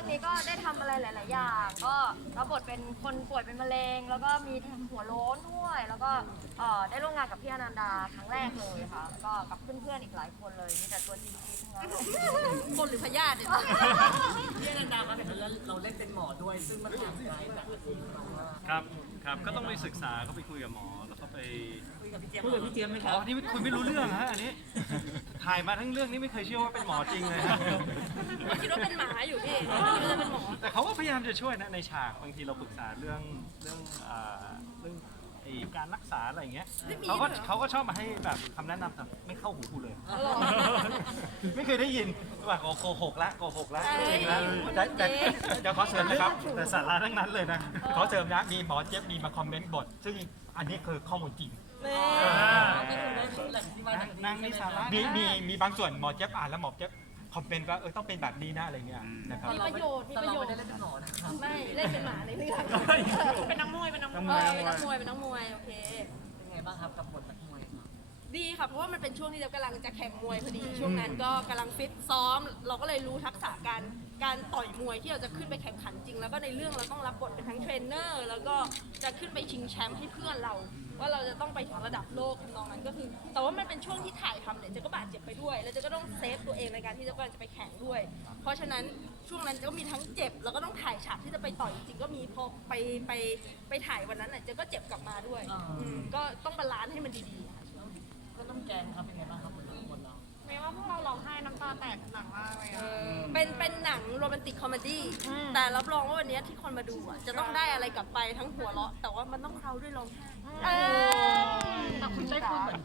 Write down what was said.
นี้ก็ได้ทำอะไรหลายๆอย่าง ก็รับบทเป็นคนป่วยเป็นมะเร็ง แล้วก็มีทำหัวโล้นด้วย แล้วก็ได้ร่วมงานกับพี่อนันดาครั้งแรกเลยค่ะแล้วก็กับเพื่อนๆอีกหลายคนเลยมีแต่ตัวจริงๆทั้งนั้นคนหรือพยาธิเนี่ยพี่อนันดาครับเห็นเราเล่นเป็นหมอด้วยซึ่งมันต่างกันจากที่เราว่าครับครับก็ต้องไปศึกษาก็ไปคุยกับหมอแล้วก็ไปคุยกับพี่เจี๊ยบไหมคอ๋รัอบ นี่คุยไม่รู้เรื่องฮะอันนี้ถ่ายมาทั้งเรื่องนี้ไม่เคยเชื่อว่าเป็นหมอจริงเลยฮะคิดว่าเป็นหมาอยู่พี่คิดว่าจะเป็นหมอแต่เขาก็พยายามจะช่วยนะในฉากบางทีเราปรึกษาเรื่องไอ้การรักษาอะไรอย่างเงี้ยเขาก็ชอบมาให้แบบคำแนะนำแต่ไม่เข้าหูกูเลย ไม่เคยได้ยินว่าโกหกละจริงแล้วแต่เดี๋ยวขอเสริมนะครับแต่สาระทั้งนั้นเลยนะขอเสริมนะมีหมอเจี๊ยบมีมาคอมเมนต์บท ซึ่งอันนี้คือข้อมูลจริงนางมีสาระมีบางส่วนหมอเจี๊ยบอ่านแล้วหมอเจี๊ยบคอมเมนต์ว่าต้องเป็นแบบนี้นะอะไรเงี้ยนะครับมีประโยชน์แต่เราไม่ได้เล่นเป็นหมอนะครับไม่เล่นเป็นหมาในเรื่องเป็นนักมวยเป็นนักมวยโอเคเป็นไงบ้างครับกับบทนักมวยครับดีค่ะเพราะว่ามันเป็นช่วงที่เรากำลังจะแข่งมวยพอดีช่วงนั้นก็กำลังฟิตซ้อม เราก็เลยรู้ทักษะการต่อยมวยที่เราจะขึ้นไปแข่งขันจริง แล้วก็ในเรื่องเราต้องรับบทเป็นทั้งเทรนเนอร์แล้วก็จะขึ้นไปชิงแชมป์ให้เพื่อนเรา ว่าเราจะต้องไปถึงระดับโลกทำนองนั้นก็คือ แต่ว่ามันเป็นช่วงที่ถ่ายทำเนี่ยเจะก็บาดเจ็บไปด้วย แล้วเจะก็ต้องเซฟตัวเองในการที่จะกำลังจะไปแข่งด้วย เพราะฉะนั้นช่วงนั้นเจะก็มีทั้งเจ็บแล้วก็ต้องถ่ายฉากที่จะไปต่อยจริงๆก็มีพอไปถ่ายวันนั้นน่ะเจะก็เจ็บกลับมาด้วยก็ต้องบาลานซ์ให้มันดีๆค่ะก็ต้องแกนครับเป็นไงบ้างครับบทเราไม่ว่าพวกเราร้องไห้น้ำตาแตกหนังมากเลยเป็นหนังโรแมนติกคอมเมดี้แต่รับรองว่าวันนี้ที่คนมาดูจะต้องได้อะไรกลับไปทั้งหัวเราะแต่ว่ามันต้องเคล้าด้วยร้องไห้แต่คุณได้พูดเหมือน